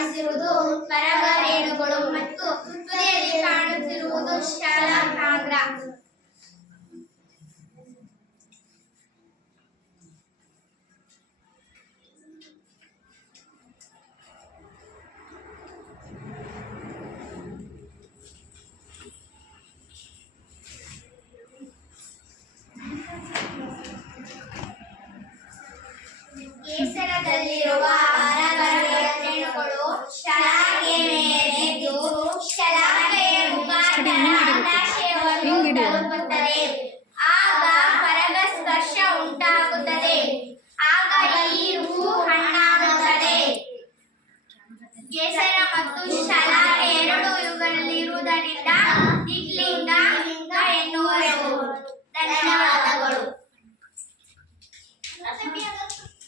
ಕಾಣಿಸಿರುವುದು ಪರಾಗ ರೇಣುಗಳು ಮತ್ತು ತುದಿಯಲ್ಲಿ ಕಾಣುತ್ತಿರುವುದು ಶಲಾಕಾಗ್ರ. ಕೇಸರದಲ್ಲಿರುವ ರೇಣುಗಳು ಶಲಾಕೆಯ ಮೇಲೆದ್ದು ಶಲಾಕೆಯ ಮುಖಾಂತರ ಅಂಡಾಶಯವನ್ನು ತಲುಪುತ್ತದೆ. ಆಗ ಪರಾಗಸ್ಪರ್ಶ ಉಂಟಾಗುತ್ತದೆ. ಆಗ ಈ ಹೂ ಹಣ್ಣಾಗುತ್ತದೆ. ಕೇಸರ ಮತ್ತು ಶಲಾಕೆ ಎರಡೂ ಇವುಗಳಲ್ಲಿ ಇರುವುದರಿಂದ ದಿಗ್ಲಿಂಗ ಎನ್ನುವರು. ಧನ್ಯವಾದ.